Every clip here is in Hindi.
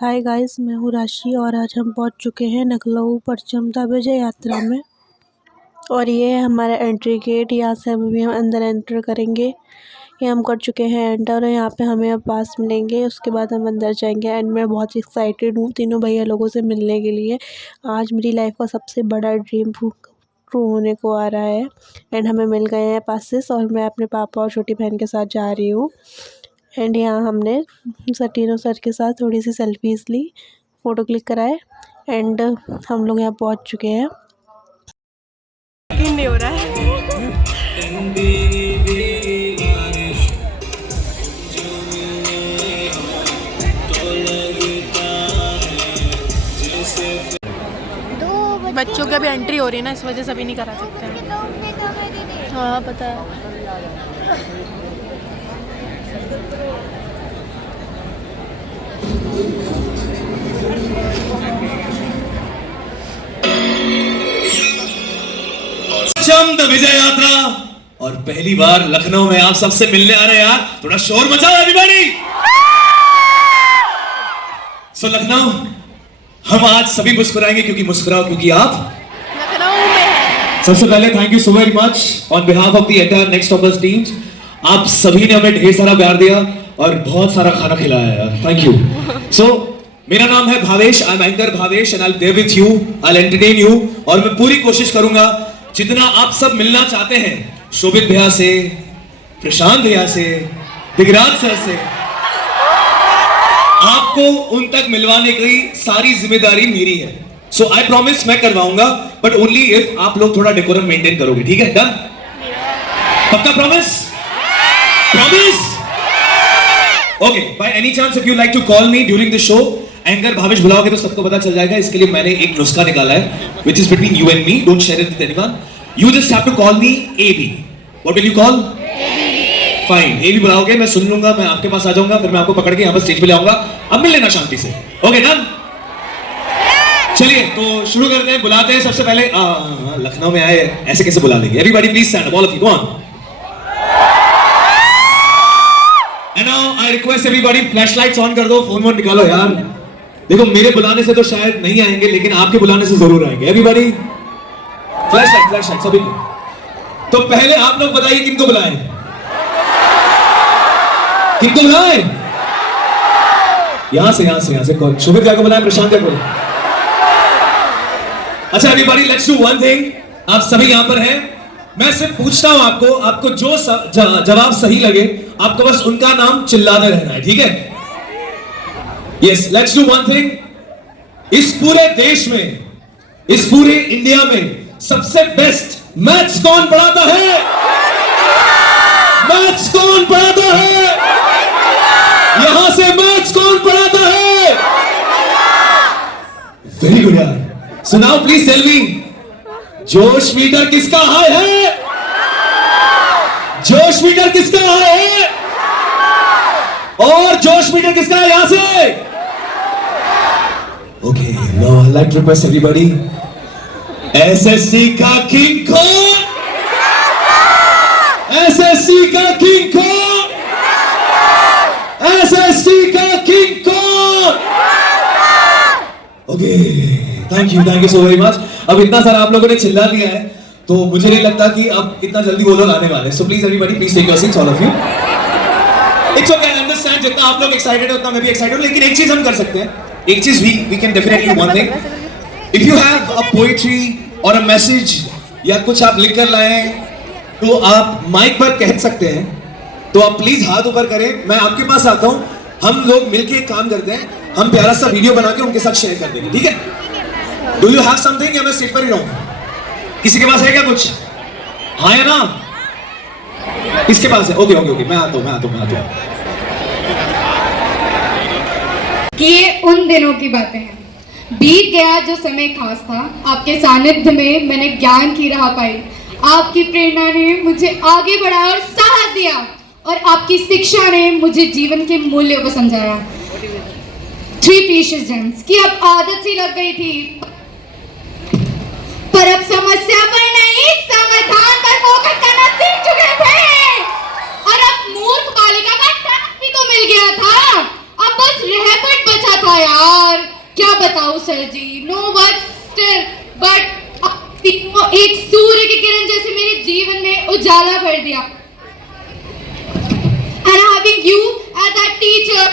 हाय गाइस, मैं हूँ राशि और आज हम पहुँच चुके हैं लखनऊ परचमता विजय यात्रा में। और ये है हमारा एंट्री गेट। यहाँ से अभी हम अंदर एंटर करेंगे। ये हम कर चुके हैं एंटर और यहाँ पे हमें अब पास मिलेंगे। उसके बाद हम अंदर जाएंगे एंड मैं बहुत एक्साइटेड हूँ तीनों भैया लोगों से मिलने के लिए। आज मेरी लाइफ का सबसे बड़ा ड्रीम ट्रू होने को आ रहा है एंड हमें मिल गए हैं पासेस और मैं अपने पापा और छोटी बहन के साथ जा रही हूँ। एंड यहाँ हमने तीनों सर के साथ थोड़ी सी सेल्फीज़ ली, फ़ोटो क्लिक कराए एंड हम लोग यहाँ पहुँच चुके हैं। नहीं हो रहा है। बच्चों की अभी एंट्री हो रही है ना, इस वजह से अभी नहीं करा सकते हैं। हाँ पता है। परचम विजय यात्रा और पहली बार लखनऊ में आप सबसे मिलने आ रहे हैं यार, थोड़ा शोर मचाओ एवरीबॉडी। सो लखनऊ हम आज सभी मुस्कुराएंगे क्योंकि मुस्कुराओ क्योंकि आप लखनऊ में हैं। सबसे पहले thank you so very much on behalf of the entire next toppers teams. आप सभी ने हमें ढेर सारा प्यार दिया और बहुत सारा खाना खिलाया यार, थैंक यू। सो मेरा नाम है Bhavesh, I am anchor Bhavesh and I will there with you, I will entertain you. और मैं पूरी कोशिश करूंगा जितना आप सब मिलना चाहते हैं शोभित भैया से, प्रशांत भैया से, दिगराज सर से, आपको उन तक मिलवाने की सारी जिम्मेदारी मेरी है। सो आई प्रॉमिस मैं करवाऊंगा बट ओनली इफ आप लोग थोड़ा डेकोरम मेंटेन करोगे, ठीक है? डन? पक्का promise? Promise? Okay, by any chance if you like to call me during the show, anchor Bhavesh बुलाओगे तो सबको पता चल जाएगा। इसके लिए मैंने एक नुस्खा निकाला है which is between you and me, don't share it with anyone. You just have to call me AB. What will you call? Fine, AB बुलाओगे, मैं सुन लूंगा, मैं आपके पास आ जाऊंगा, फिर मैं आपको पकड़ के यहाँ पर स्टेज पे ले आऊंगा। अब मिल लेना शांति से, ओके? डन? चलिए तो शुरू करते हैं। बुलाते हैं सबसे पहले लखनऊ में आए ऐसे कैसे बुला देंगे? Everybody please stand up, all of you, go on. And now I request everybody flashlights on कर दो, फोन वोन निकालो यार। देखो मेरे बुलाने से तो शायद नहीं आएंगे लेकिन आपके बुलाने से जरूर आएंगे। एवरीबॉडी फ्लैशलाइट सभी को। तो पहले आप लोग बताइए किनको बुलाएं? किनको बुलाएं? यहां से कौन? शोभित भैया को बुलाएं, प्रशांत भैया को? अच्छा everybody let's do one thing. आप सभी यहां पर हैं, मैं सिर्फ पूछता हूं आपको जो जवाब सही लगे आपको बस उनका नाम चिल्लाते रहना है, ठीक है? Yes, let's do one thing. इस पूरे देश में, इस पूरे इंडिया में सबसे बेस्ट मैथ्स कौन पढ़ाता है? मैथ्स कौन पढ़ाता है? यहां से मैथ्स कौन पढ़ाता है? वेरी गुड यार। So now please tell me, जोश मीटर किसका हाई है? जोश मीटर किसका हाई है? और जोश मीटर किसका है यहां से? Okay, now I like to request everybody, SSC का किंग कौन? एसएससी का किंग कौन? एसएससी का किंग कौन? Okay, thank you so very much. अब इतना सारा आप लोगों ने चिल्ला दिया है तो मुझे नहीं लगता कि अब इतना जल्दी वो लोग आने वाले। So please everybody please take your seats, all of you. It's okay, I understand, जितना आप लोग एक्साइटेड है उतना मैं भी एक्साइटेड हूं। लेकिन एक चीज हम कर सकते हैं, एक चीज we can definitely one thing. If you have a poetry और अ मैसेज या कुछ आप लिख कर लाए हैं तो आप माइक पर कह सकते हैं, तो आप प्लीज हाथ ऊपर करें, मैं आपके पास आता हूं, हम लोग मिलके एक काम करते हैं, हम प्यारा सा वीडियो बना के उनके साथ शेयर कर देंगे, ठीक है? डू यू हैव समथिंग या मैं स्टेज पर ही रहूं? किसी के पास है क्या कुछ? हाँ या ना? किसके पास है? ओके, मैं आता हूं। कि ये उन दिनों की बातें हैं, बीत गया जो समय खास था, आपके सानिध्य में मैंने ज्ञान की राह पाई, आपकी प्रेरणा ने मुझे आगे बढ़ाया और साहस दिया और आपकी शिक्षा ने मुझे जीवन के मूल्यों को समझाया। 3 प्रीशियस जेम्स की अब आदत सी लग गई थी, पर अब समस्या पर नहीं समाधान पर फोकस करना सीख चुके थे और अब मूर्ख बालिका का टास्क भी तो मिल गया था, अब बस रह पर बचा था यार, क्या बताऊं sir ji, no word still, but एक सूर्य की किरण जैसे मेरे जीवन में उजाला भर दिया। And having you as a teacher,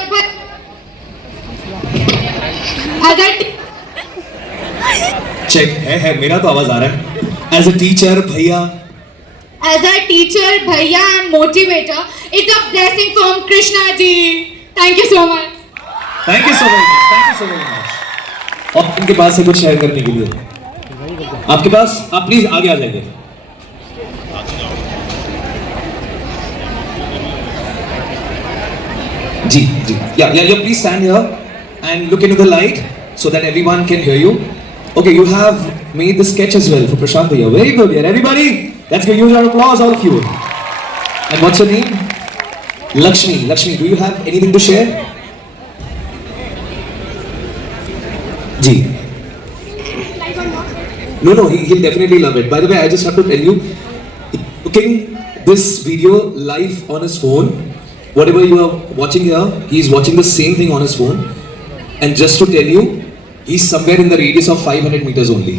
check है मेरा तो आवाज आ रहा है। एज अ टीचर भैया, as a teacher, भैया and motivator, it's a blessing from Krishna ji. Thank you so much. Thank you so very much, thank you so very much. और इनके पास से कुछ शेयर करने के लिए आपके पास, आप प्लीज आगे आ जाइए। जी जी, या please stand here and look into the light so that everyone can hear you. Okay, you have made the sketch as well for Prashant Bhaiya. Very good, yeah. Everybody, let's give huge round of applause, all of you. And what's your name? Lakshmi. Lakshmi, do you have anything to share? Ji. No, he'll definitely love it. By the way, I just have to tell you, looking this video live on his phone, whatever you are watching here, he is watching the same thing on his phone. And just to tell you, he's somewhere in the radius of 500 meters only,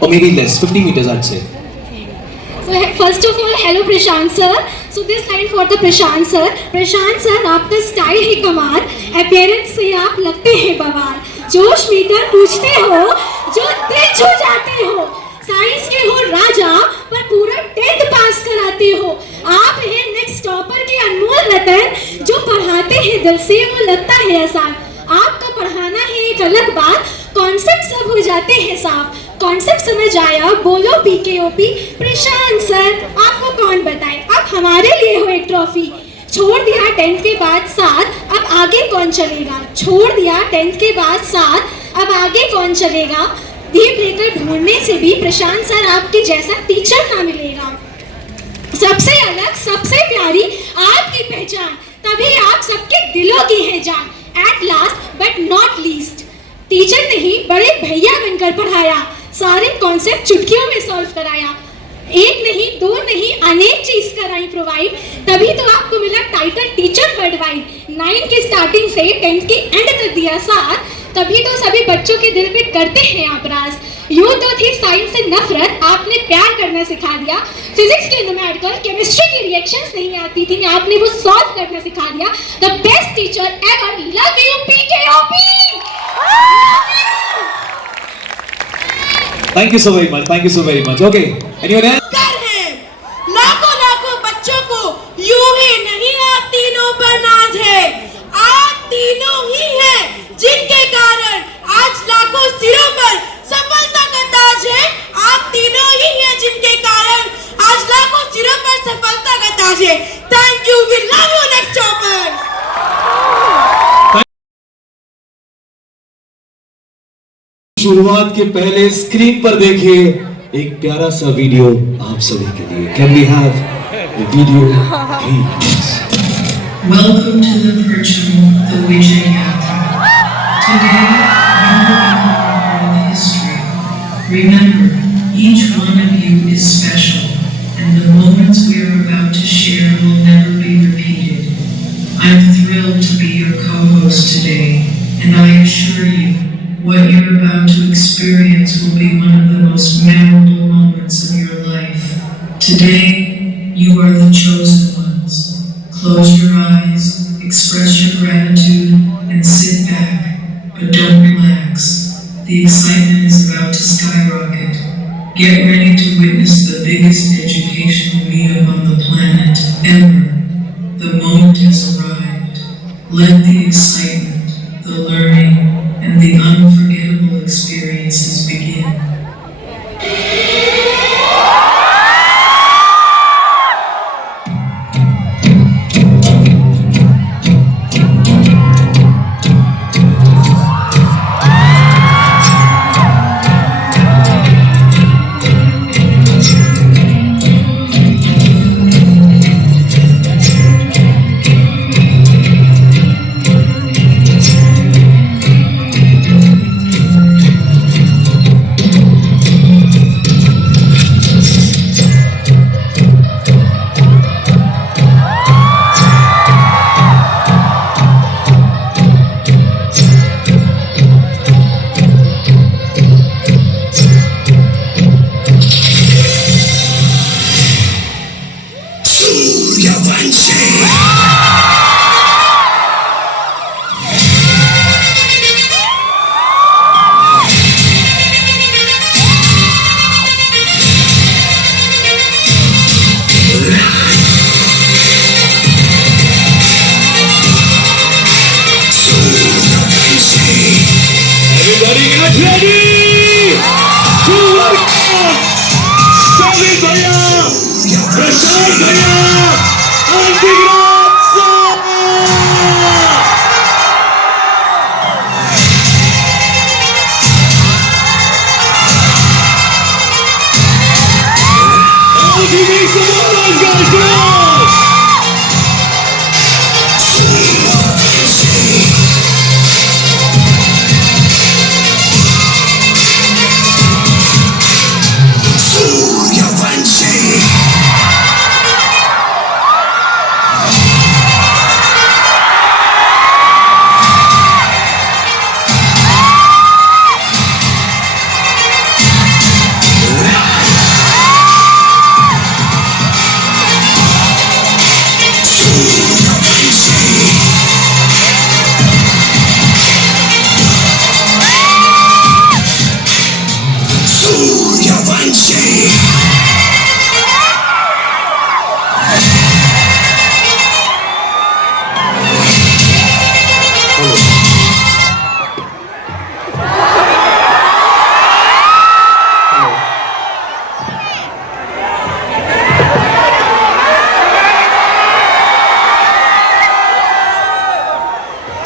or maybe less, 50 meters I'd say. So first of all, hello Prashant sir. So this line for the Prashant sir. Prashant sir, आपका स्टाइल ही कमाल, अपीयरेंस से आप लगते हैं बवाल, जोश मीटर पूछते हो जो दिल छू जाते हो, साइंस के हो राजा पर पूरा 10th पास कराते हो, आप हैं नेक्स्ट टॉपर के अनमोल रतन, जो पढ़ाते हैं दिल से वो लगता है आसान, आपका पढ़ाना है एक अलग बात, कॉन्सेप्ट सब हो जाते हैं साफ, कॉन्सेप्ट समझ आया बोलो PKOP। प्रशांत सर आपको कौन बताए, अब हमारे लिए हो एक ट्रॉफी, छोड़ दिया 10th के बाद साथ, अब आगे कौन चलेगा, छोड़ दिया 10th के बाद साथ, अब आगे कौन चलेगा, दीप लेकर ढूंढने से भी प्रशांत सर आपके जैसा टीचर ना मिलेगा, सबसे अलग सबसे प्यारी आपकी पहचान, तभी आप सबके दिलों की है जान। At last but not least, teacher नहीं बड़े भैया बनकर पढ़ाया, सारे कॉन्सेप्ट चुटकियों में सॉल्व कराया, एक नहीं दो नहीं अनेक चीज कराई प्रोवाइड, तभी तो आपको मिला टाइटल टीचर वर्ल्ड वाइड, 9 की स्टार्टिंग से 10th की एंड कर दिया साथ, तभी तो सभी बच्चों के दिल पे करते हैं आप राज। यूं तो थी साइंस से नफरत, आपने प्यार करना सिखा दिया, फिजिक्स के न्यूमेरिकल केमिस्ट्री की रिएक्शंस नहीं आती थी, आपने वो सॉल्व करना सिखा दिया, the best teacher ever, love you PKOP। Thank you so very much, thank you so very much. Okay, anyone else? लाखों लाखों बच्चों को यूं ही नहीं आप तीनों पर नाज है, आप तीनों ही हैं जिनके कारण आज लाखों सिरों पर सफलता का ताज है, आप तीनों ही हैं जिनके कारण आज लाखों सिरों पर सफलता का ताज है। Thank you, we love you next topper. शुरुआत के पहले स्क्रीन पर देखिए एक प्यारा सा वीडियो आप सभी के लिए। Can we have the video please? Welcome to the virtual The Vijay Yatra. Today, you will become part of history. Remember, each one of you is special, and the moments we are about to share will never be repeated. I'm thrilled to be your co-host today, and I assure you, what you're about to experience will be one of the most memorable moments of your life. Today, you are the chosen ones. Close your eyes, express your gratitude, and sit back. But don't relax. The excitement is about to skyrocket. Get ready to witness the biggest educational meetup on the planet ever. The moment has arrived. Let the excitement, the learning, and the unforgettable experiences begin. Everybody get ready to welcome Savit Bhaiya, Prashant Bhaiya, and Vikrant sir. Oh, give me some more noise, guys, come on!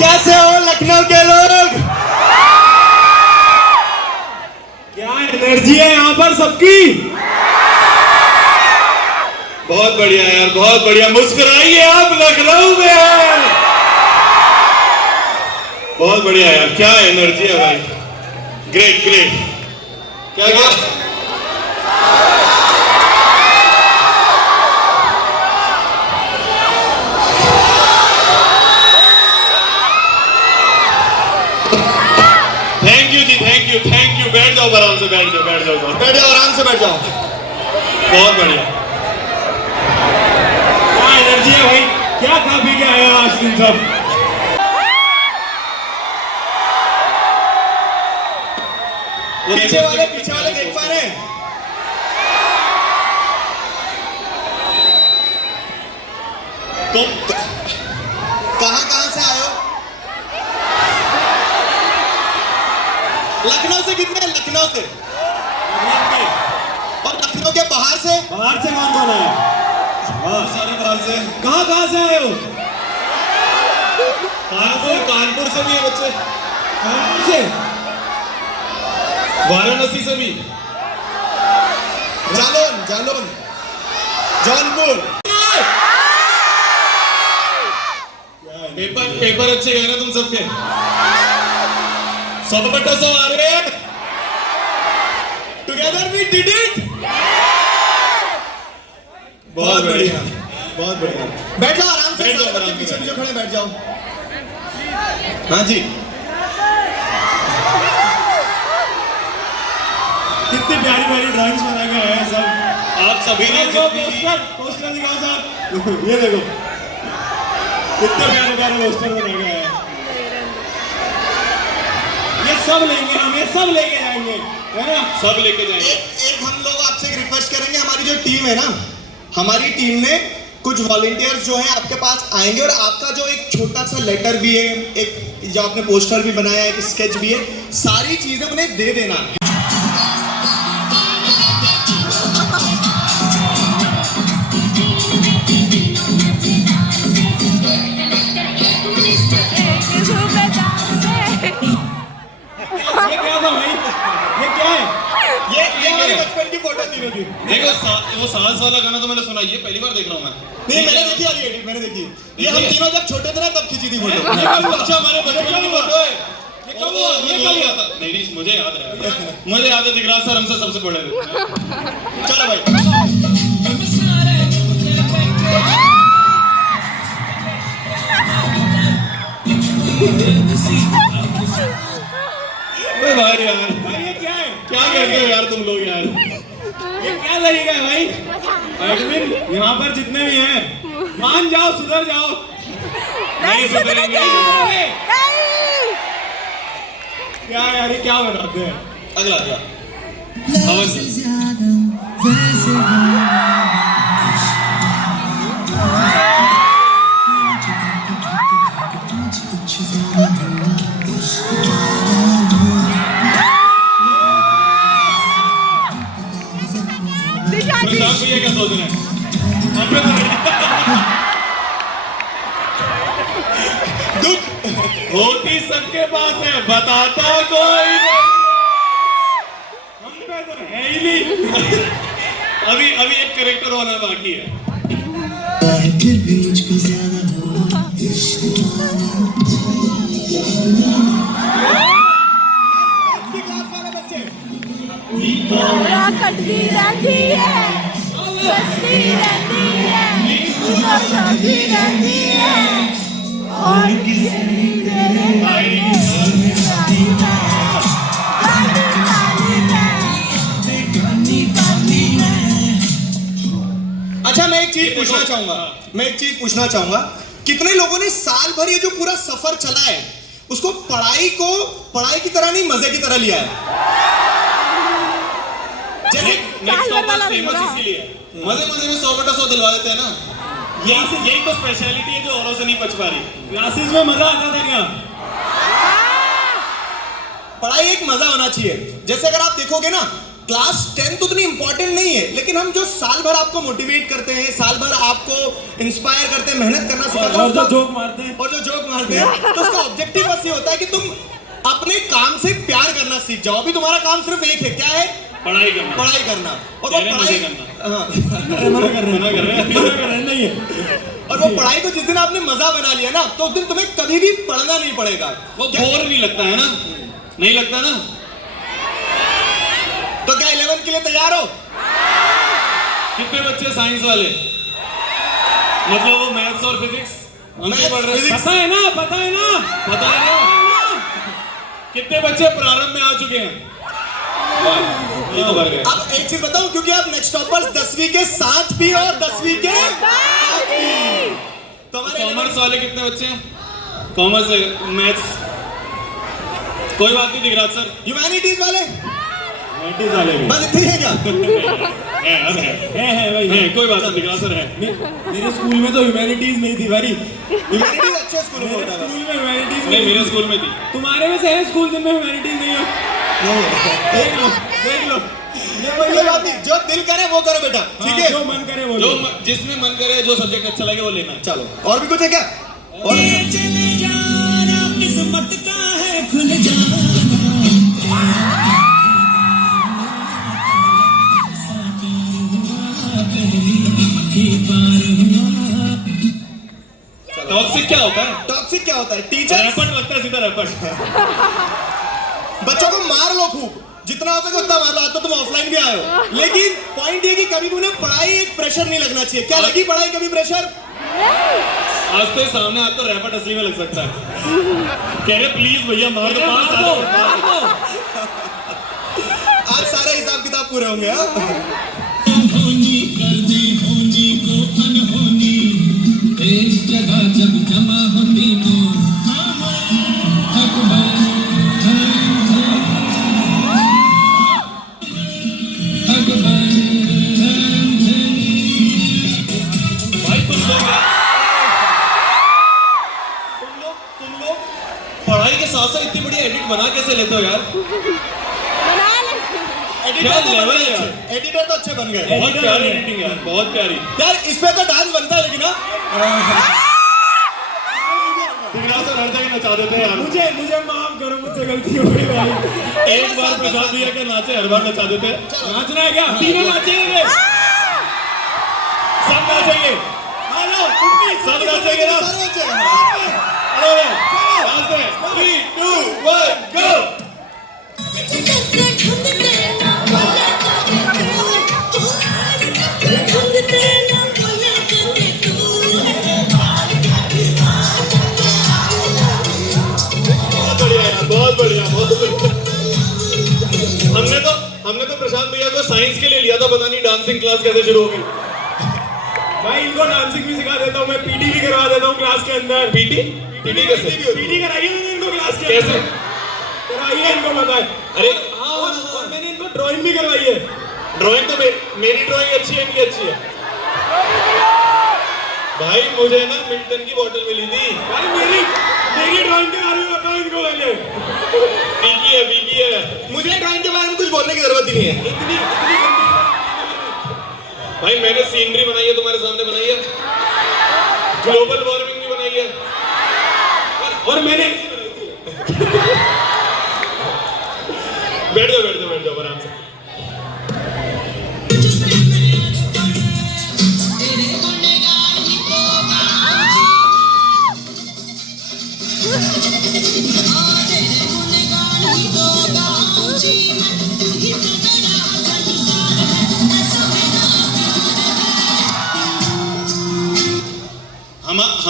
कैसे हो लखनऊ के लोग? क्या एनर्जी है यहाँ पर सबकी? बहुत बढ़िया यार, बहुत बढ़िया। मुस्कुराइए, आप लखनऊ में हैं। बहुत बढ़िया यार, क्या एनर्जी है भाई। Great great. क्या क्या थैंक यू। बैठ जाओ आराम से, बैठ जाओ आराम से, बैठ जाओ। बहुत बढ़िया। क्या एनर्जी है भाई, क्या खा पी के आए आज तुम सब? पीछे वाले देख पा रहे हैं? तुम कहां से आए हो? लखनऊ से कितने? लखनऊ से। और लखनऊ के बाहर से? बाहर से कौन आया? सारे बाहर से। कहां से आए हो? कानपुर से भी है बच्चे। कानपुर से, वाराणसी से भी, जालौन, जौनपुर। पेपर अच्छे गए ना तुम सबके? सब बट्टा सब आ रहे हैं। Together we did it. बहुत बढ़िया। बैठ जाओ आराम से, पीछे खड़े बैठ जाओ। हाँ जी, कितनी प्यारी ड्राइंग्स बना के आए हैं सब। आप सभी ने पोस्टर दिखाओ साहब। ये देखो कितने प्यारे पोस्टर बना के आए हैं। ये सब लेंगे, हम ये सब लेके जाएंगे, है ना? सब लेके जाएंगे। एक हम लोग आपसे एक रिक्वेस्ट करेंगे, हमारी जो टीम है ना, हमारी टीम में कुछ वॉलंटियर्स जो हैं आपके पास आएंगे और आपका जो एक छोटा सा लेटर भी है, एक जो आपने पोस्टर भी बनाया है, एक स्केच भी है, सारी चीजें उन्हें दे देना। ये क्या था भाई? ये क्या है? ये बचपन की फोटो थी मेरी। देखो वो सांस वाला गाना तो मैंने सुना, ये पहली बार देख रहा हूँ मैं। नहीं, मैंने देखी वाली एडिट, मैंने देखी। ये हम तीनों जब छोटे थे ना तब खींची थी फोटो। अच्छा, हमारे बचपन की फोटो है। ये कब हुआ था? नहीं, मुझे याद है, मुझे याद है। दिखरा सर हमसे सबसे बड़े थे। चलो भाई, भाई यार, भाई ये क्या है? क्या करते हो यार तुम लोग यार? ये क्या तरीका है भाई? एडमिन यहाँ पर जितने भी हैं, मान जाओ, सुधर जाओ। नहीं सुधरेंगे। क्या यार, ये क्या बनाते हैं? अगला बताता कोई नहीं, हम पे तो है ही नहीं। अभी एक करेक्टर होना बाकी है। कटती रहती है, बसती रहती है, सोती रहती है और अच्छा, मैं एक चीज पूछना चाहूंगा, कितने लोगों ने साल भर ये जो पूरा सफर चला है उसको पढ़ाई की तरह नहीं मजे की तरह लिया है? जैसे नेक्स्ट टॉपर फेमस इसीलिए मजे में 100 बटा 100 दिलवा देते हैं ना। यही तो स्पेशलिटी है जो औरों से नहीं बच पा रही। क्लासेस में मजा आता था क्या? पढ़ाई एक मजा होना चाहिए। जैसे अगर आप देखोगे ना, क्लास 10 तो उतनी इंपॉर्टेंट नहीं है, लेकिन हम जो साल भर आपको मोटिवेट करते हैं, साल भर आपको इंस्पायर करते हैं, मेहनत करना सिखाते हैं, और जो जोक मारते हैं तो उसका ऑब्जेक्टिव बस ये होता है कि तुम अपने काम से प्यार करना सीख जाओ। अभी तुम्हारा काम सिर्फ एक है, क्या है? पढ़ाई करना। और वो पढ़ाई नहीं है। और वो पढ़ाई को जिस दिन आपने मजा बना लिया ना, तो उस दिन तुम्हें कभी भी पढ़ना नहीं पड़ेगा। वो बोर नहीं लगता है ना? नहीं लगता ना? तो क्या 11th के लिए तैयार हो? कितने बच्चे साइंस वाले, मतलब वो मैथ्स और फिजिक्स पढ़ रहे हैं? पता है ना? कितने बच्चे प्रारंभ में आ चुके हैं? अब एक चीज बताऊं, क्योंकि आप नेक्स्ट टॉपर्स 10वीं के साथ भी और 10वीं के बाद भी। तो हमारे कॉमर्स वाले कितने बच्चे हैं? कॉमर्स, मैथ्स, कोई बात नहीं दिख रहा सर। ह्यूमैनिटीज वाले भी बस इतने हैं क्या? है भाई, कोई बात नहीं दिख रहा सर। है मेरे स्कूल में तो ह्यूमैनिटीज नहीं थी भाई। ह्यूमैनिटीज अच्छे स्कूल में होता है। स्कूल में ह्यूमैनिटीज नहीं, मेरे स्कूल में थी। तुम्हारे में से है स्कूल जिनमें ह्यूमैनिटीज नहीं है? देख लो ये बात नहीं, जो दिल करे वो करो बेटा, ठीक है? जो मन करे वो, जिसमें मन करे, जो सब्जेक्ट अच्छा लगे वो लेना है। चलो, और भी कुछ है क्या? और किस्मत का है खुल जा। टॉक्सिक क्या होता है? टीचर रैपट लगता है, सीधा रैपट। बच्चों को मार लो खूब, जितना हो सके उतना मार लो। आज तो तुम ऑफलाइन भी आए हो, लेकिन पॉइंट ये कि कभी भी उन्हें पढ़ाई एक प्रेशर नहीं लगना चाहिए। क्या लगी पढ़ाई कभी प्रेशर? आज तो सामने आज तो रैपट असली में लग सकता है। कह रहे प्लीज भैया मार दो, आज सारे हिसाब किताब पूरे होंगे। एक जगह जब जमा होती तो भाई तुम लोग पढ़ाई के साथ साथ इतनी बड़ी एडिट बना कैसे लेते हो यार? एडिटर तो अच्छे बन गए। बहुत प्यारी एडिटिंग यार, बहुत प्यारी यार। इस पे तो डांस बनता है, लेकिन हर जगह नचा देते हैं यार। मुझे माफ करो, मुझसे गलती हो गई भाई। एक बार प्रसाद भैया के नाचे, हर बार नचा देते हैं। नाचना है क्या? तीनों नाचेंगे, सब नाचेंगे, सब नाचेंगे ना? अरे 3, 2, 1 गो। बहुत बढ़िया। हमने तो प्रशांत भैया को साइंस के लिए लिया था, पता नहीं डांसिंग क्लास कैसे शुरू हो गई। भाई इनको डांसिंग भी सिखा देता हूँ मैं, पीटी भी करवा देता हूँ क्लास के अंदर। पीटी कैसे? पीटी कराई है मैंने इनको क्लास के कैसे अंदर, कराई है इनको पता है। अरे और मैंने इनको ड्राइंग भी करवाई है। ड्राइंग तो मेरी ड्राइंग अच्छी है, इनकी अच्छी है भाई। मुझे ना मिल्टन की बोतल मिली थी भाई। मेरी ड्राइंग के बारे में बताओ इनको पहले। वीकी है। मुझे ड्राइंग के बारे में कुछ बोलने की जरूरत ही नहीं है। इतनी भाई मैंने सीनरी बनाई है, तुम्हारे सामने बनाई है। ग्लोबल वार्मिंग भी बनाई है। और मैंने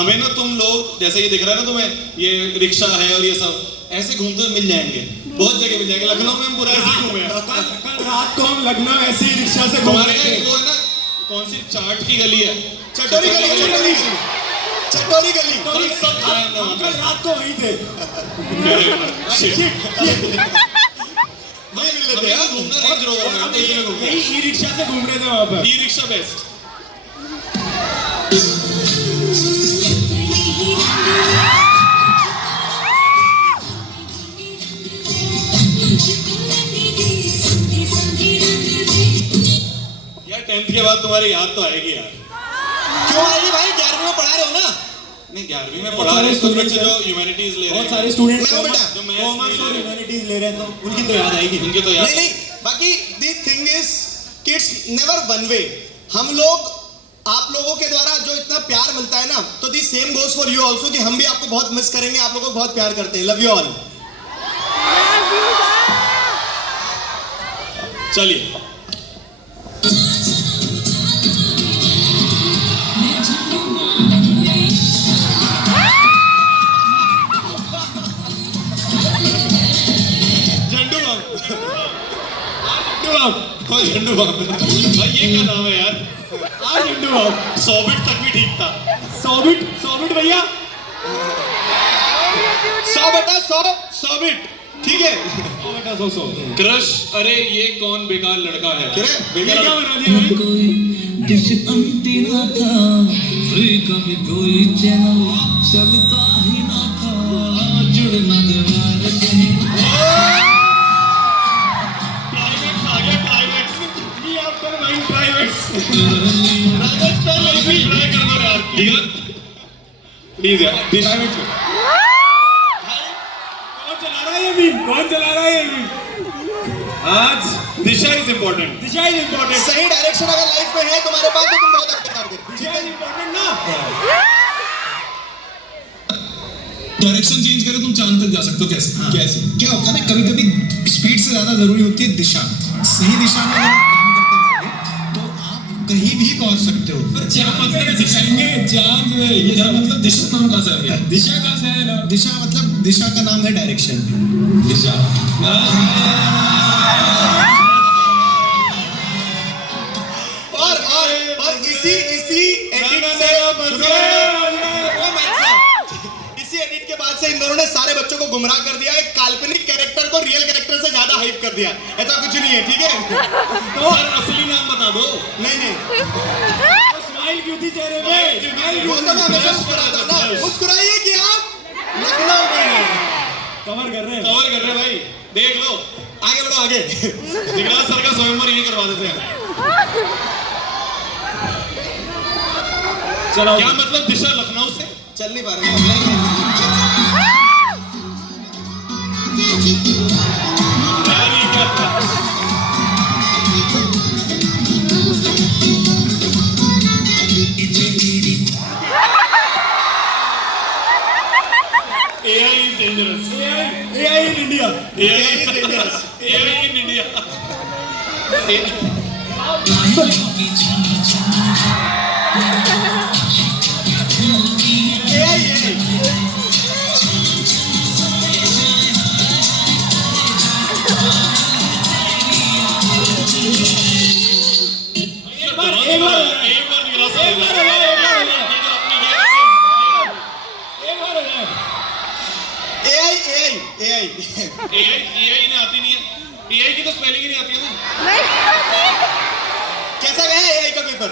हमें ना तुम लोग जैसे ये दिख रहा है ना तुम्हें, ये रिक्शा है और ये सब ऐसे घूमते हुए मिल जाएंगे, बहुत जगह मिल जाएंगे। लखनऊ में हम पूरा ऐसे ही घूमे हैं। कल रात को हम लखनऊ ऐसे ही रिक्शा से घूम हमारे रहे यहाँ थे। वो है ना, कौन सी चाट की गली है, चटोरी गली, चटोरी गली, चटोरी गली, कल सब खाए हमने वहाँ कल रात को वहीं थे। वहीं मिल लेते हैं। घूमना रेंज रोवर में, हम इसमें घूमते हैं। यही ई रिक्शा से घूम रहे थे वहाँ पर। E rickshaw best. यार 10th के बाद तुम्हारी याद तो आएगी यार। क्यों आएगी भाई, 11वीं में पढ़ा रहे हो ना? नहीं 11वीं में पढ़ा रहे हैं बच्चे जो ह्यूमैनिटीज ले रहे हैं, बहुत सारे स्टूडेंट्स मैं बेटा जो कॉमर्स और ह्यूमैनिटीज ले रहे हैं तो उनकी तो याद आएगी। उनके तो याद नहीं नहीं, बाकी the thing is kids never one way. हम लोग आप लोगों के द्वारा जो इतना प्यार मिलता है ना, तो the same goes for you also, कि हम भी आपको बहुत मिस करेंगे, आप लोगों को बहुत प्यार करते हैं। Love you all. चलिए कौन झंडू बाम भाई, ये क्या नाम है यार? झंडू बाम। 100 बिट तक भी ठीक था। 100 बिट भैया, 100 बेटा 100 बिट ठीक है। 100 क्रश, अरे ये कौन बेकार लड़का है? क्या ये क्या बना दिया भाई? कोई डिश अंतिना था, फ्री का भी कोई चैनल चलता ही ना था, जुड़ना दीवार कहीं। क्लाइमेक्स आ गया, climax. We after mind privates। Climax पहले भी ट्राई कर दो यार, प्लीज यार। Privates को। कौन चला रहा है ये बीम? कौन चला रहा है ये बीम? आज दिशा इज इम्पोर्टेंट। दिशा इज इम्पोर्टेंट। सही डायरेक्शन अगर लाइफ में है तुम्हारे पास तो तुम बहुत आगे कर देते। दिशा इज इम्पोर्टेंट ना। डायरेक्शन चेंज करें तुम चांद तक जा सकते हो। कैसे? कैसे? क्या होता है ना, कभी कभी स्पीड से ज्यादा जरूरी होती है दिशा। सही दिशा में अगर काम करते रहोगे तो आप कहीं भी पहुंच सकते हो। पर क्या मतलब है दिखाएंगे चांद में? ये क्या मतलब दिशा नाम कहाँ से आ गया? दिशा कहाँ से है ना? दिशा मतलब दिशा का नाम है डायरेक्शन। दिशा और इसी एडिट से इसी एडिट के बाद से इन दोनों ने सारे बच्चों को गुमराह कर दिया। एक काल्पनिक कैरेक्टर को रियल कैरेक्टर से ज्यादा हाइप कर दिया। ऐसा कुछ नहीं है, ठीक है? तो सर असली नाम बता दो। नहीं स्माइल क्यों थी चेहरे पे? वो तो मैं हमेशा मुस्कुराता हूं ना। मुस्कुराइए कि आप लखनऊ में कवर कर रहे हैं। कवर कर रहे हैं भाई, देख लो। आगे बढ़ो आगे। दिखला सर का स्वयंवर यही करवा देते हैं। चलो क्या मतलब दिशा लखनऊ से? चल नहीं पा रहे। AI is dangerous. AI in India। AI is dangerous. AI in India. एक बार दिखला सर। एक बार हो जाए। AI AI ने आती नहीं है। AI की तो स्पेलिंग ही नहीं आती है ना। कैसा गया AI का पेपर?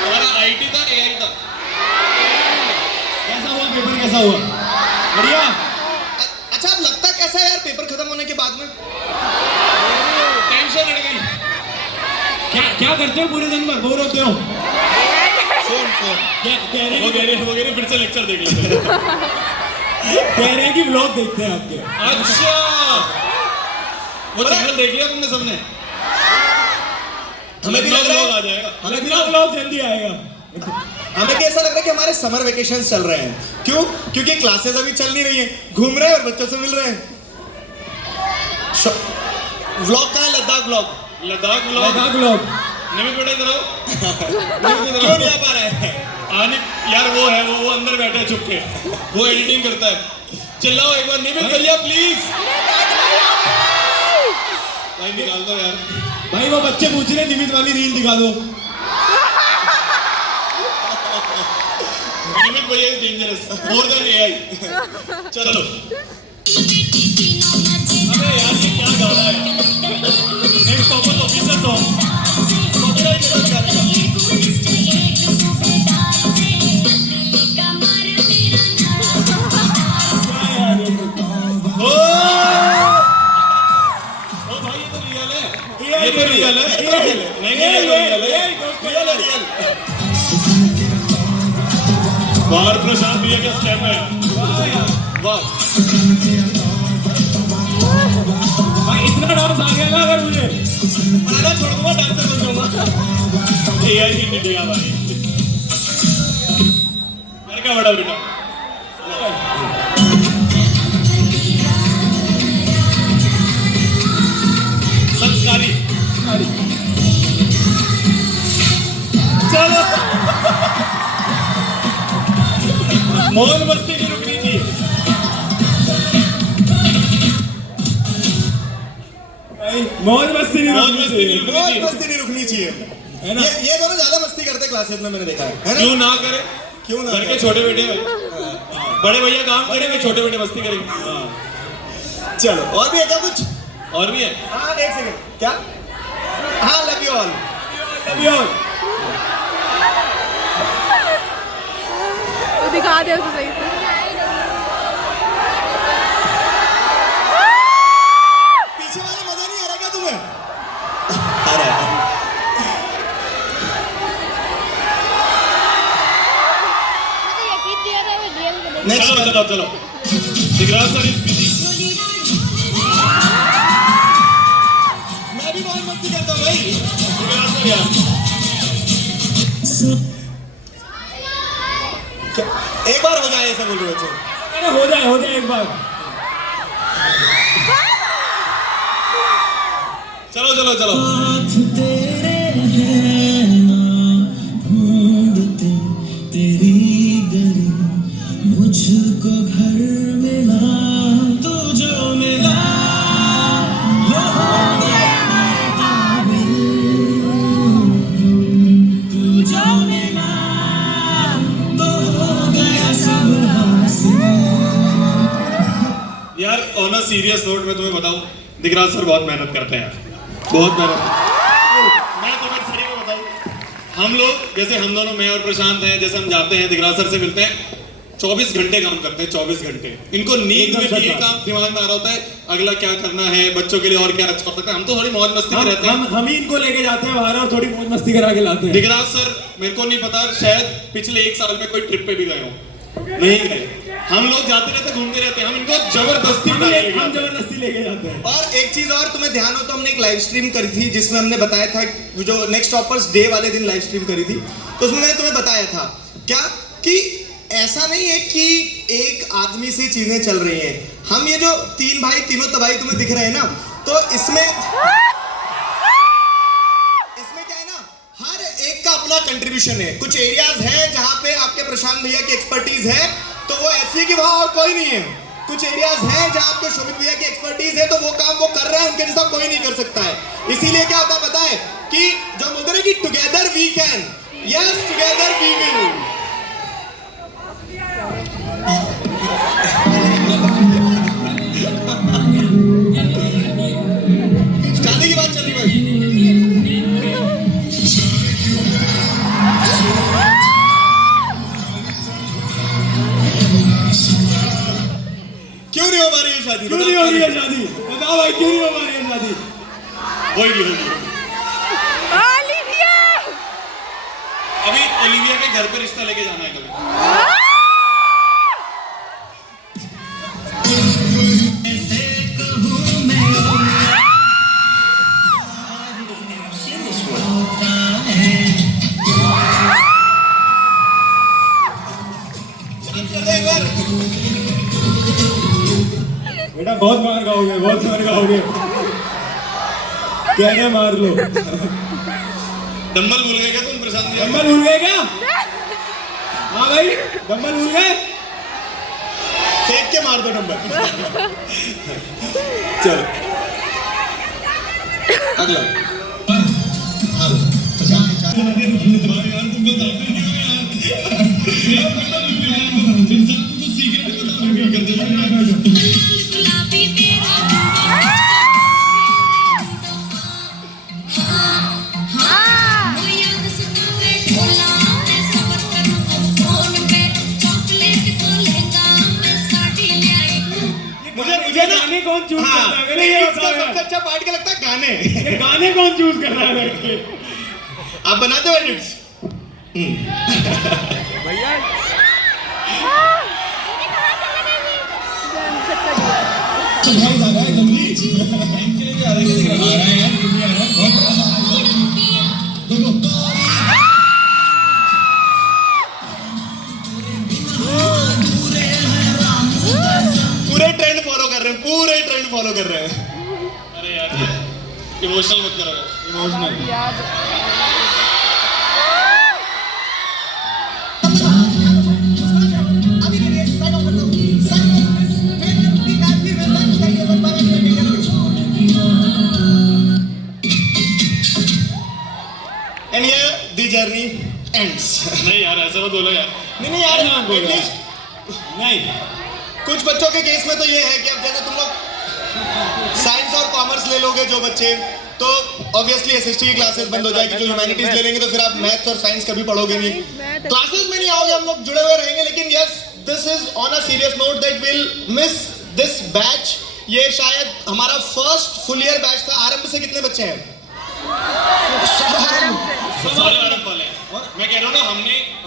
हमारा IT था, AI था। कैसा हुआ पेपर? कैसा हुआ? बढ़िया। अच्छा, अब लगता कैसा है यार पेपर खत्म होने के बाद में? टेंशन हट गई। क्या करते हो पूरे दिन भर? बोर होते हो? फोन क्या कह रहे हैं? वो कह रहे फिर से लेक्चर देख लेते हैं। कह रहे हैं कि व्लॉग देखते हैं आपके। अच्छा, वो चैनल देख लिया तुमने सबने? हमें भी लग रहा है आ जाएगा। अगला व्लॉग जल्दी आएगा। हमें भी ऐसा लग रहा है कि हमारे समर वेकेशन चल रहे हैं। क्यों? क्योंकि क्लासेस अभी चल नहीं रही हैं, घूम रहे हैं और बच्चों से मिल रहे हैं। व्लॉग का है Ladakh vlog. Ladakh vlog. Ladakh vlog. Nimit बेटा इधर आओ। क्यों नहीं आ पा रहा है? आने यार वो है वो अंदर बैठा है चुप के, वो एडिटिंग करता है। चिल्लाओ एक बार निमित भैया प्लीज। भाई निकाल दो यार। भाई वो बच्चे पूछ रहे निमित वाली रील दिखा दो। निमित भैया is dangerous more than AI. चलो अबे यार ये क्या गा रहा है? एक कॉमन ऑफिसर सॉन्ग कॉपीराइट लगा देगा। ये तो रियल है। नहीं रियल। बाहर प्रशांत भैया का स्टेप है। वाह भाई इतना डांस आ गया ना, अगर मुझे पढ़ाना छोड़ दूंगा डांसर बन जाऊंगा। एआई की इंडिया भाई घर का बड़ा बेटा। संस्कारी चलो मौज मस्ती नहीं रुकनी चाहिए। मौज मस्ती नहीं रुकनी चाहिए है ना। ये दोनों ज्यादा मस्ती करते क्लासेस में, मैंने देखा है ना। क्यों ना करे? क्यों ना? घर के छोटे बेटे बड़े भैया काम करेंगे, छोटे बेटे मस्ती करेंगे। चलो और भी है क्या कुछ? और भी है। हाँ एक सेकंड क्या? हाँ लव यू ऑल। दिखा दे उसे सही से। पीछे वाला मजा नहीं आ रहा क्या तुम्हें? आ रहा है। चलो दिग्राज सर इज बिजी। मैं भी बहुत मस्ती करता हूँ भाई। दिग्राज सर यार एक बार हो जाए ऐसा बोल रहे बच्चे। हो जाए एक बार। चलो हाथ तेरे हैं ना ढूंढते तेरी गली, मुझको घर मिला तू जो मिला वो हो गया मैं काबिल, तू जो मिला तो हो गया सब हासिल। यार ऑन अ सीरियस नोट मैं तुम्हें बताऊं, दिग्राज सर बहुत मेहनत करते हैं यार, बहुत मेहनत। मैं तुम्हें सही में बताऊं, हम लोग जैसे हम दोनों मैं और प्रशांत हैं, जैसे हम जाते हैं दिग्राज सर से मिलते हैं, 24 घंटे काम करते हैं। 24 घंटे इनको नींद में ये काम दिमाग में आ रहा होता है, अगला क्या करना है, बच्चों के लिए और क्या अच्छा हो सकता है। हम तो थोड़ी मौज मस्ती में रहते हैं। हम ही इनको लेके जाते हैं बाहर और थोड़ी मौज मस्ती करा के लाते हैं। दिग्राज सर मेरे को नहीं पता, शायद पिछले 1 साल में कोई ट्रिप पे भी गए हो, नहीं गए। हम लोग जाते रहते घूमते रहते हैं, हम इनको जबरदस्ती लेके जाते हैं। और एक चीज और तुम्हें ध्यान हो तो हमने एक लाइव स्ट्रीम करी थी जिसमें हमने बताया था, जो नेक्स्ट टॉपर्स डे वाले दिन लाइव स्ट्रीम करी थी, तो उसमें मैंने तुम्हें बताया था क्या कि ऐसा नहीं है कि एक आदमी से चीजें चल रही हैं। हम ये जो 3 भाई तीनों तबाही तुम्हें दिख रहे हैं ना, तो इसमें क्या है ना, हर एक का अपना कंट्रीब्यूशन है। कुछ एरियाज हैं जहां पे आपके प्रशांत भैया की एक्सपर्टीज है, तो वो ऐसी है कि वहां और कोई नहीं है। कुछ एरियाज हैं जहां आपको शोभित भैया की एक्सपर्टीज है, तो वो काम वो कर रहे हैं, उनके जैसा कोई नहीं कर सकता है। इसीलिए क्या होता है पता है कि जो बोलते हैं कि together we can, yes together we will. शादी की बात चल रही भाई। क्यों नहीं हो पा रही है शादी? क्यों नहीं हो रही है शादी? बताओ भाई क्यों नहीं हो पा रही है शादी? होगी। अभी ओलिविया के घर पे रिश्ता लेके जाना है कभी। बेटा बहुत मार खाओगे, बहुत मार खाओगे। कहने मार लो। डम्बल भूल गए क्या तुम प्रशांत भैया? डम्बल भूल गए क्या? हाँ भाई, डंबल भूल गए? फेंक के मार दो डंबल। चलो अगला। मुझे ना गाने कौन चूज करता है? ये सबसे अच्छा पार्ट क्या लगता है? गाने। ये गाने कौन चूज कर रहा है? आप बनाते हो एडिट्स? भैया पूरे ट्रेंड फॉलो कर रहे हैं, पूरे ट्रेंड फॉलो कर रहे हैं। अरे यार इमोशनल मत करो, emotional. And here the journey ends. नहीं यार ऐसा मत बोलो यार। नहीं यार, एटलीस्ट नहीं, कुछ बच्चों के केस में तो ये है कि अब जैसे तुम लोग साइंस और कॉमर्स ले लोगे जो बच्चे, तो ऑब्वियसली एसएसटी की क्लासेस बंद हो जाएगी। जो ह्यूमैनिटीज ले लेंगे तो फिर आप मैथ्स और साइंस कभी पढ़ोगे नहीं, क्लासेस में नहीं आओगे, हम लोग जुड़े हुए रहेंगे। लेकिन yes, this is on a serious note that will miss this batch. ये शायद हमारा फर्स्ट फुल ईयर बैच था। आरंभ से कितने बच्चे हैं? सारे आरंभ वाले हैं। मैं कह रहा हूँ ना,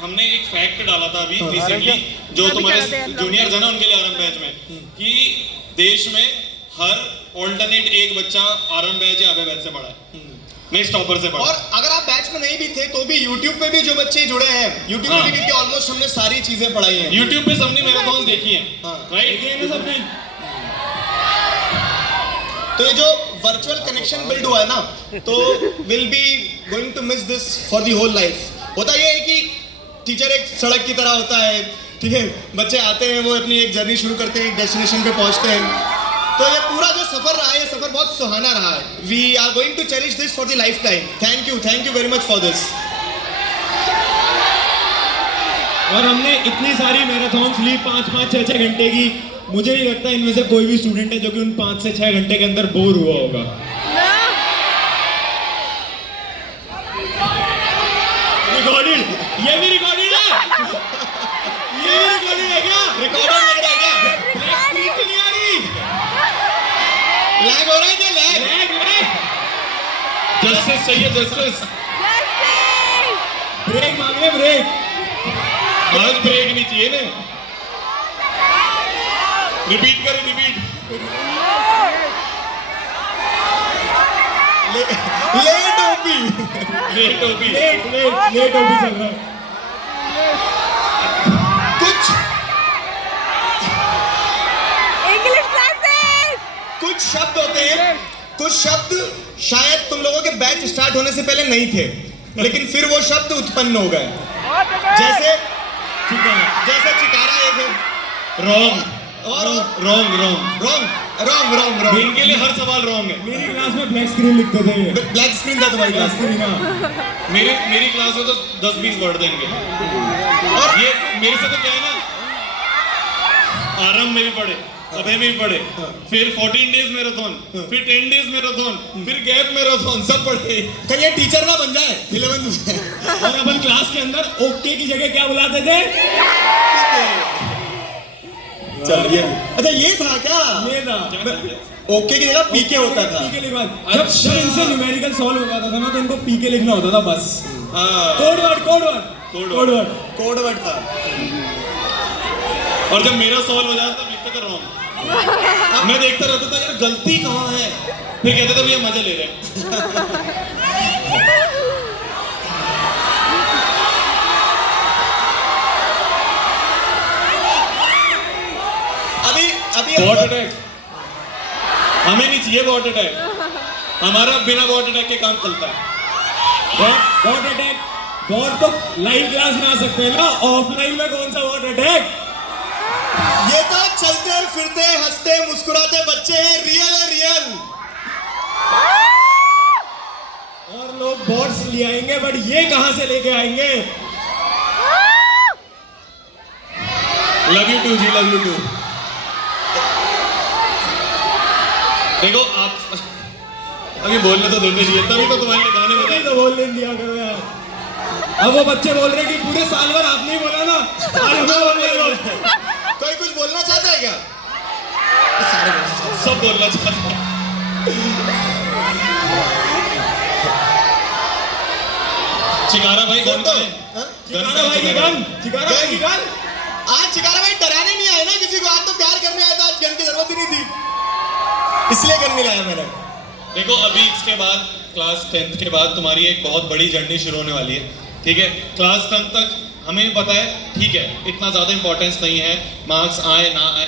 हमने एक फैक्ट डाला था अभी रिसेंटली, जो तुम्हारे जूनियर्स है ना उनके लिए आरंभ बैच में, कि देश में हर ऑल्टरनेट एक बच्चा आरंभ बैच या अभय बैच से पढ़ा है, नहीं स्टॉपर से पढ़ा। और अगर आप बैच में नहीं भी थे तो भी यूट्यूब पे भी जो बच्चे जुड़े हैं, यूट्यूब पे भी ऑलमोस्ट हमने सारी चीजें पढ़ाई हैं। यूट्यूब पे सबने मैराथन देखी है, राइट? सबने तो ये जो वर्चुअल कनेक्शन बिल्ड हुआ है ना, तो will be going to miss this for the whole life. होता ये है कि टीचर एक सड़क की तरह होता है, ठीक है, बच्चे आते हैं, वो अपनी एक जर्नी शुरू करते हैं, एक डेस्टिनेशन पे पहुंचते हैं। तो ये पूरा जो सफर रहा है, ये सफर बहुत सुहाना रहा है। We are going to cherish this for the life time. Thank you very much for this. और हमने इतनी सारी मैराथन्स ली, 5-5, 6-6 घंटे की। मुझे नहीं लगता इनमें से कोई भी स्टूडेंट है जो कि उन 5 से 6 घंटे के अंदर बोर हुआ होगा। रिकॉर्डेड, ये भी रिकॉर्डेड है, ये भी रिकॉर्डेड है क्या? रिकॉर्डेड लग रहा है क्या? ब्लैक स्क्रीन नहीं आ रही, लैग हो रहा है क्या? लैग। जस्टिस चाहिए, जस्टिस। ब्रेक मांगे, ब्रेक। आज ब्रेक नहीं चाहिए ना। रिपीट करें, रिपीट। लेट ओपी चल रहा है। कुछ शब्द होते हैं, कुछ शब्द शायद तुम लोगों के बैच स्टार्ट होने से पहले नहीं थे, लेकिन फिर वो शब्द उत्पन्न हो गए। जैसे चिकारा एक है, रॉन्ग और रॉन्ग। रॉन्ग। इनके लिए हर सवाल रॉन्ग है। मेरी क्लास में ब्लैक स्क्रीन लिखते थे। ब्लैक स्क्रीन था तुम्हारी क्लास? मेरी क्लास में तो 10-20 वर्ड देंगे। और ये मेरे से तो क्या है ना, आरंभ में भी पढ़े, अभय में भी पढ़े, फिर 14 डेज मैराथन, फिर 10 डेज मैराथन, फिर गैप मैराथन, सब पढ़े। कहीं ये टीचर ना बन जाए 11th में। और अपन क्लास के अंदर ओके की जगह क्या बुलाते थे? चलिए, अच्छा ये था क्या? ये था। ओके की जगह पीके होता था। पीके लिखवा, जब इनसे न्यूमेरिकल सॉल्व हो जाता था ना, तो इनको पीके लिखना होता था बस। कोड वर्ड था। और जब मेरा सॉल्व हो जाता तब लिखता था रॉन्ग। मैं देखता रहता था यार गलती कहाँ है, फिर कहते थे भैया मजा ले रहे हैं। अभी बॉट अटैक हमें नहीं चाहिए। बॉट अटैक हमारा बिना बॉट अटैक के काम चलता है। बॉट अटैक वॉर तो लाइन क्लास में आ सकते हैं ना, ऑफलाइन में कौन सा वॉर अटैक? ये तो चलते फिरते हंसते मुस्कुराते बच्चे हैं, रियल है रियल। और लोग बॉट्स ले आएंगे, बट ये कहां से लेके आएंगे? Love you too ji, love you too. देखो आप अभी बोलने तो देते नहीं है, तभी तो तुम्हारे गाने नहीं बताए। तो बोलने दिया करो यार। अब वो बच्चे बोल रहे हैं कि पूरे साल भर आपने ही बोला ना, आज हमें बोलने दो। कोई कुछ बोलना चाहता है क्या? सब बोलना चाहते हैं। चिकारा भाई गन फोटो? है। हाँ? चिकारा भाई की गन, चिकारा भाई की गन। आज चिकारा भाई डराने नहीं आए ना किसी को, आज तो प्यार करने आया था, आज गन की जरूरत ही नहीं थी, इसलिए गन नहीं लाया मैंने। देखो अभी इसके बाद क्लास 10th के बाद तुम्हारी एक बहुत बड़ी जर्नी शुरू होने वाली है, ठीक है? क्लास 10 तक हमें भी पता है, ठीक है, इतना ज़्यादा इंपॉर्टेंस नहीं है, मार्क्स आए ना आए।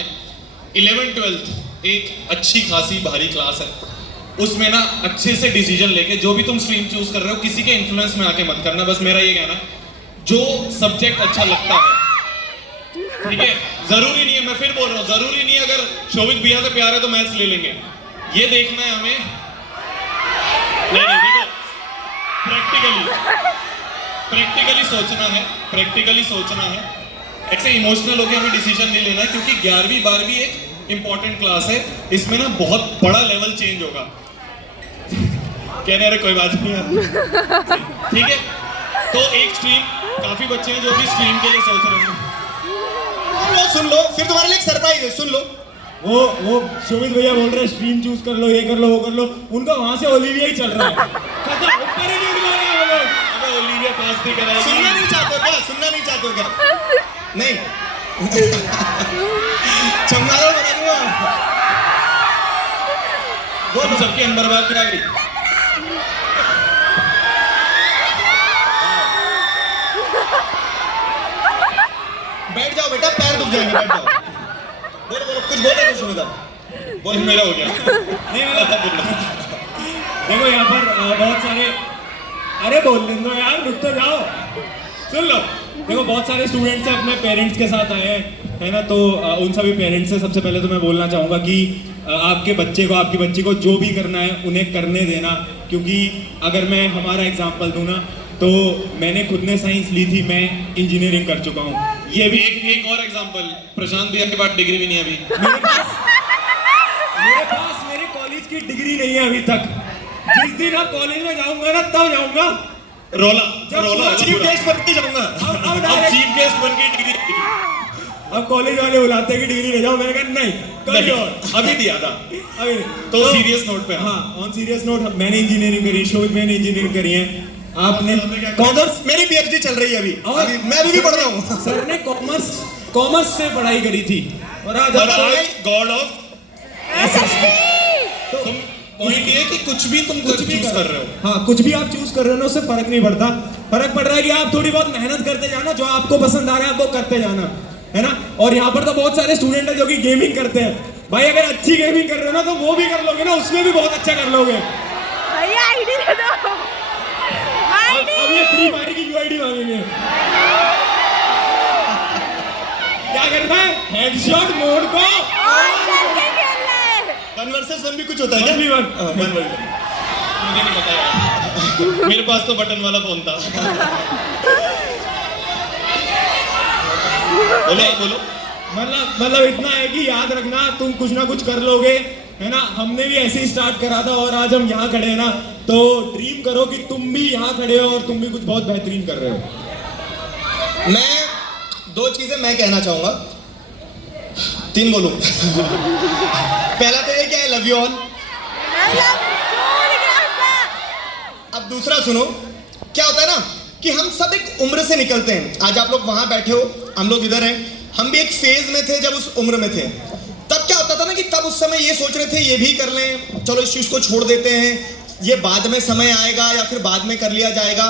11th-12th एक अच्छी खासी भारी क्लास है, उसमें ना अच्छे से डिसीजन लेके जो भी तुम स्ट्रीम चूज कर रहे हो किसी के इन्फ्लुएंस में आके मत करना। बस मेरा ये कहना है, जो सब्जेक्ट अच्छा लगता है, ठीक है, जरूरी नहीं है, मैं फिर बोल रहा हूँ, जरूरी नहीं है अगर शोभित भैया से प्यार है तो मैथ्स ले लेंगे, ये देखना है हमें। नहीं देखो, प्रैक्टिकली सोचना है, ऐसे इमोशनल होकर हमें डिसीजन नहीं लेना है, क्योंकि 11वीं 12वीं एक इंपॉर्टेंट क्लास है, इसमें ना बहुत बड़ा लेवल चेंज होगा। कहने अरे कोई बात नहीं यार, ठीक है? तो एक स्ट्रीम, काफी बच्चे हैं जो भी स्ट्रीम के लिए सोच रहे हैं। सुन लो, फिर तुम्हारे लिए एक सरप्राइज है, सुन लो। वो शोभित भैया बोल रहे हैं स्ट्रीम चूज कर लो, ये कर लो, वो कर लो, उनका वहां से ओलिविया ही चल रहा है। खतरा ऊपर ही नहीं उठा रहे हैं वो लोग। अबे ओलिविया पास नहीं कराएगी। सुनना नहीं चाहते हो क्या? सुनना नहीं चाहते हो क्या? नहीं चमगादड़ बना दूंगा। तुम सबके अंदर बात क्या गई? बैठ जाओ बेटा, पैर दुख जाएंगे, बैठ जाओ। बोलो बोलो, कुछ बोलो कुछ सुविधा। बोल मेरा हो गया। नहीं देखो यहाँ पर बहुत सारे, अरे बोल लें दो यार, रुक तो जाओ, सुन लो। देखो बहुत सारे स्टूडेंट्स हैं अपने पेरेंट्स के साथ आए हैं, है ना? तो उन सभी पेरेंट्स से सबसे पहले तो मैं बोलना चाहूँगा कि आपके बच्चे को, आपकी बच्ची को जो भी करना है उन्हें करने देना, क्योंकि अगर मैं हमारा एग्जाम्पल दूँ ना, तो मैंने खुद ने साइंस ली थी, मैं इंजीनियरिंग कर चुका हूँ। ये भी एक और एग्जांपल, प्रशांत भैया के पास डिग्री भी नहीं है अभी। मेरे पास मेरे कॉलेज की डिग्री नहीं है अभी तक। जिस दिन आप कॉलेज में जाऊंगा ना, तब जाऊंगा रोला चीफ गेस्ट बन के जाऊंगा। अब चीफ गेस्ट बन के डिग्री। अब कॉलेज वाले बुलाते हैं कि डिग्री ले जाओ, मैंने कहा नहीं, कभी और अभी दिया था। अभी तो सीरियस नोट पे, हाँ, ऑन सीरियस नोट, मैंने इंजीनियरिंग करी, शोभित मैंने इंजीनियरिंग करी है, आपने कॉमर्स, मेरी पीएचडी चल रही है अभी, मैं अभी भी पढ़ रहा हूँ। सर ने कॉमर्स से पढ़ाई करी थी, और आज गॉड ऑफ तुम पॉइंट ये कि कुछ भी तुम कुछ भी कर रहे हो। हाँ, कुछ भी आप चूज कर रहे हो ना, उससे फर्क नहीं पड़ता। फर्क पड़ रहा है कि आप थोड़ी बहुत मेहनत करते जाना, जो आपको पसंद आ रहा है आप वो करते जाना, है ना? और यहाँ पर तो बहुत सारे स्टूडेंट हैं जो कि गेमिंग करते हैं। भाई अगर अच्छी गेमिंग कर रहे हो ना, तो वो भी कर लोगे ना, उसमें भी बहुत अच्छा कर लोगे। भैया आईडी दे दो, अब ये फ्री फायर की यूआईडी मांगेंगे। क्या करना है? हेडशॉट मोड को ऑन करके खेलना है। 1 वर्सेस 1 भी कुछ होता है क्या? 1v1। मुझे नहीं पता यार, मेरे पास तो बटन वाला फोन था। बोलो मतलब इतना है कि याद रखना, तुम कुछ ना कुछ कर लोगे, है ना? हमने भी ऐसे ही स्टार्ट करा था, और आज हम यहाँ खड़े हैं ना, तो ड्रीम करो कि तुम भी यहाँ खड़े हो और तुम भी कुछ बहुत बेहतरीन कर रहे हो। मैं 2 चीजें मैं कहना चाहूंगा, 3 बोलूं। पहला तो ये कि आई लव यू ऑल। अब दूसरा सुनो, क्या होता है ना कि हम सब एक उम्र से निकलते हैं। आज आप लोग वहां बैठे हो, हम लोग इधर हैं, हम भी एक फेज में थे जब उस उम्र में थे। तब क्या होता था ना कि तब उस समय ये सोच रहे थे ये भी कर लें, चलो इस चीज को छोड़ देते हैं, ये बाद में समय आएगा या फिर बाद में कर लिया जाएगा।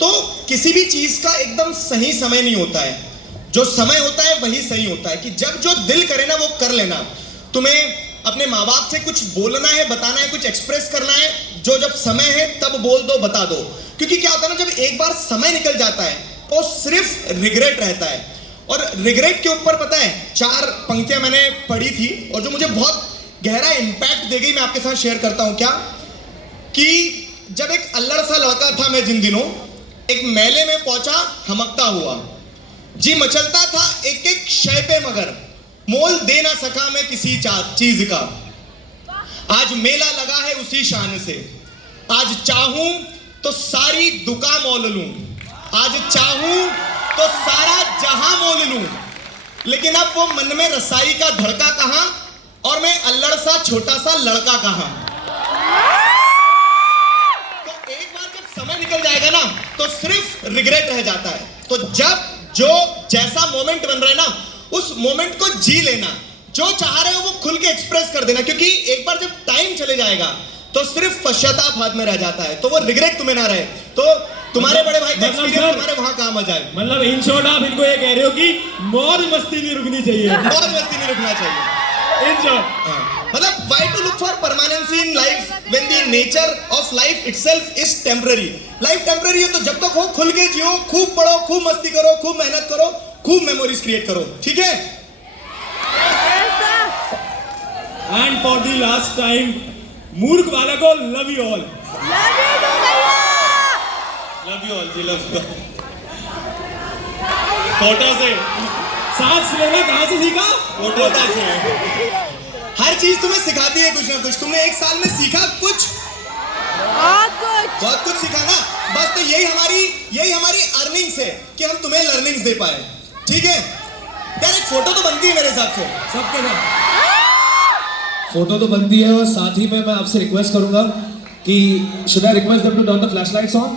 तो किसी भी चीज का एकदम सही समय नहीं होता है, जो समय होता है वही सही होता है, कि जब जो दिल करे ना वो कर लेना। तुम्हें अपने माँ बाप से कुछ बोलना है, बताना है, कुछ एक्सप्रेस करना है, जो जब समय है तब बोल दो, बता दो। क्योंकि क्या होता है ना, जब एक बार समय निकल जाता है तो सिर्फ रिग्रेट रहता है। और रिग्रेट के ऊपर पता है 4 पंक्तियां मैंने पढ़ी थी और जो मुझे बहुत गहरा इंपैक्ट दे गई, मैं आपके साथ शेयर करता हूं। क्या कि जब एक अल्लड़ सा लड़का था मैं जिन दिनों, एक मेले में पहुंचा हमकता हुआ, जी मचलता था एक एक शय पे मगर मोल दे ना सका मैं किसी चीज का। आज मेला लगा है उसी शान से, आज चाहूं तो सारी दुकान मोल लूं, आज चाहूं तो सारा जहां मोल लूं, लेकिन अब वो मन में रसाई का धड़का कहां और मैं अल्लड़ सा छोटा सा लड़का कहां। तो एक बार जब समय निकल जाएगा ना तो सिर्फ रिग्रेट रह जाता है। तो जब जो जैसा मोमेंट बन रहा है ना, उस मोमेंट को जी लेना, जो चाह रहे हो वो खुल के एक्सप्रेस कर देना, क्योंकि एक बार जब टाइम चले जाएगा तो सिर्फ पश्चाताप हाथ में रह जाता है। तो वो रिग्रेट तुम्हें ना रहे, तो तुम्हारे बड़े भाई का एक्सपीरियंस तुम्हारे वहां काम आ जाए। मतलब इन शॉर्ट आप इनको ये कह रहे हो कि मौज मस्ती नहीं रुकनी चाहिए, मौज मस्ती नहीं रुकना चाहिए। इन शॉर्ट मतलब why to look for permanency in life when the nature of life itself is temporary। Life temporary है तो जब तक हो खुल के जियो, खूब पढ़ो, खूब मस्ती करो, खूब मेहनत करो, खूब मेमोरीज क्रिएट करो, ठीक है। And for the last time मूर्ख बालकों, love you all, love you all ji, love you. Kota से सांस लेना कहां से सीखा? कोटा से। हर चीज तुम्हें सिखाती है कुछ ना कुछ। तुमने 1 साल में सीखा कुछ, बहुत कुछ सीखा ना। बस तो यही हमारी अर्निंग्स है कि हम तुम्हें लर्निंग्स दे पाए, ठीक है। यार एक फोटो तो बनती है मेरे हिसाब से सबके साथ। फोटो तो बनती है और साथ ही में मैं आपसे रिक्वेस्ट करूंगा कि should I request them to turn the flashlights on.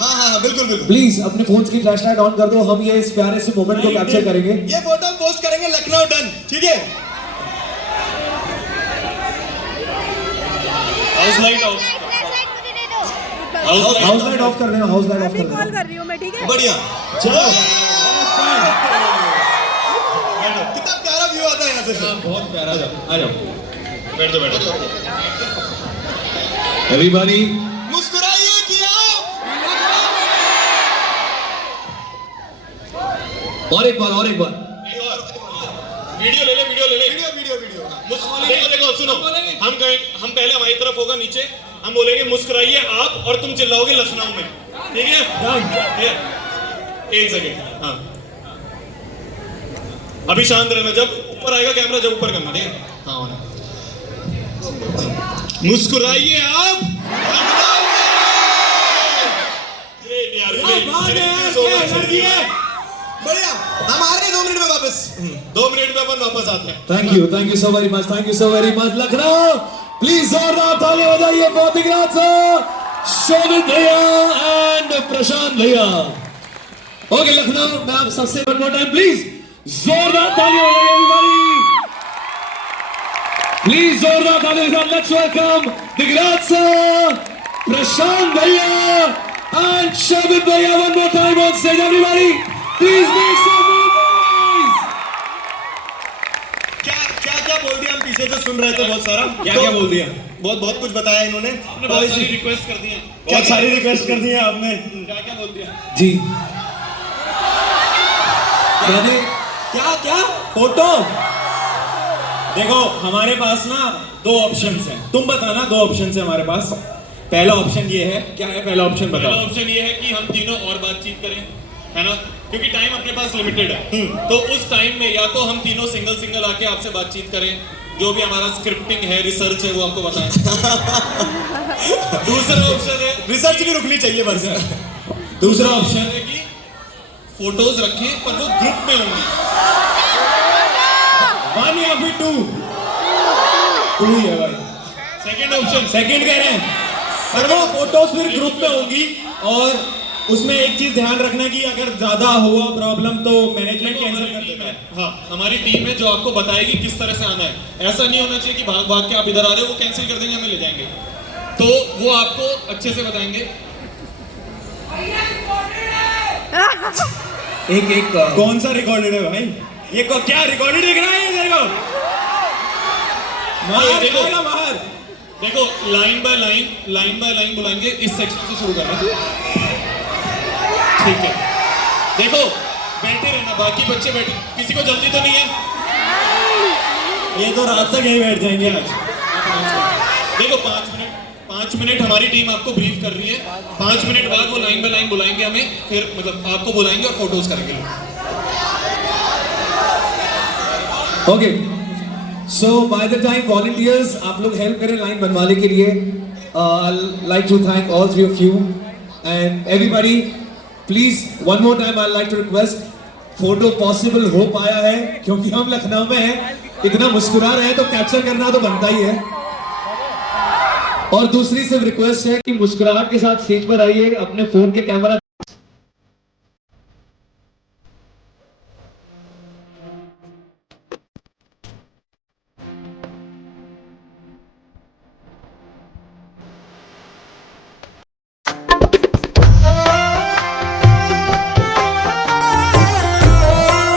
हाँ बिल्कुल बिल्कुल। प्लीज अपने फोन की फ्लैशलाइट ऑन कर दो, हम ये इस प्यारे से मोमेंट को कैप्चर करेंगे। ये फोटो हम पोस्ट करेंगे लखनऊ डन, ठीक है। House light of, house light of कर देना, हाउस लाइट ऑफ कर देना। कॉल कर रही हूँ मैं, ठीक है। बढ़िया, चलो। कितना प्यारा व्यू आता है यहाँ से, बहुत प्यारा। आ जाओ, बैठ जाओ। एवरीबॉडी मुस्कुराइए कि आओ। और एक बार वीडियो ले ले। वीडियो देखो सुनो, हम पहले हमारी तरफ होगा नीचे, हम बोलेंगे मुस्कुराइए आप, और तुम चिल्लाओगे लखनऊ में, ठीक है? 1 सेकंड। हाँ अभी शांत रहना, जब ऊपर आएगा कैमरा, जब ऊपर करना, ठीक है? हाँ मुस्कुराइए आप। बढ़िया, हम आ रहे हैं 2 मिनट में वापस। 2 मिनट में अपन वापस आते हैं। Thank you so very much, thank you so very much. Lucknow please जोरदार ताली बजाइए बहुत ही शोभित भैया एंड प्रशांत भैया। ओके लखनऊ, मैं आप सबसे वन मोर टाइम प्लीज जोरदार ताली बजाइए एवरीबॉडी, प्लीज जोरदार ताली के साथ लेट्स वेलकम द प्रशांत भैया एंड शोभित भैया। One more time on stage everybody, please make some noise. क्या बोल दिया? हम पीछे से सुन रहे थे बहुत सारा। क्या बोल दिया? बहुत कुछ बताया इन्होंने, बहुत सारी रिक्वेस्ट कर दी है, बहुत सारी रिक्वेस्ट कर दी है आपने। क्या बोल दिया जी? मैंने क्या फोटो देखो, हमारे पास ना 2 ऑप्शंस हैं, तुम बताना। 2 ऑप्शंस है हमारे पास। पहला ऑप्शन ये है, क्या है पहला ऑप्शन बताओ? पहला ऑप्शन ये है कि हम तीनों और बातचीत करें, है ना, क्योंकि टाइम अपने पास लिमिटेड है। तो उस टाइम में या तो हम तीनों सिंगल आके आपसे बातचीत करें, जो भी हमारा स्क्रिप्टिंग है, रिसर्च है, वो आपको बताएं। दूसरा ऑप्शन है, रिसर्च भी रुकनी चाहिए बस। दूसरा ऑप्शन है कि फोटोज रखें पर वो ग्रुप में होंगी। 1 या फिर 2 ही है भाई। सेकंड कह रहे हैं, पर वो फोटोज फिर ग्रुप में होंगी। और उसमें एक चीज ध्यान रखना कि अगर ज्यादा हुआ प्रॉब्लम तो मैनेजमेंट कैंसिल कर देता है। हाँ, हमारी टीम है जो आपको बताएगी किस तरह से आना है। ऐसा नहीं होना चाहिए कि भाग के आप इधर आ रहे हो, वो कैंसिल कर देंगे, हमें ले जाएंगे। तो वो आपको अच्छे से बताएंगे। एक कौन सा रिकॉर्डेड है भाई? ये क्या रिकॉर्डेड दिख रहा है तेरे को? बाहर देखो जाएगा बाहर। देखो लाइन बाय लाइन बुलाएंगे, इस सेक्शन से शुरू करना ठीक है। देखो बैठे रहना, बाकी बच्चे बैठे, किसी को जल्दी तो नहीं है? ये तो रात तक यहीं बैठ जाएंगे आज। देखो 5 मिनट हमारी टीम आपको ब्रीफ कर रही है, 5 मिनट बाद वो लाइन बाय लाइन बुलाएंगे हमें, फिर मतलब आपको बुलाएंगे और फोटोज करेंगे। Okay, so by the time volunteers आप लोग हेल्प करें लाइन बनवाने के लिए। I like to thank all 3 of you and everybody. Please one more time I like to request, photo possible हो पाया है क्योंकि हम लखनऊ में हैं, इतना मुस्कुरा रहे हैं तो कैप्चर करना तो बनता ही है। और दूसरी सिर्फ रिक्वेस्ट है कि मुस्कुराहट के साथ स्टेज पर आइए, अपने फोन के कैमरा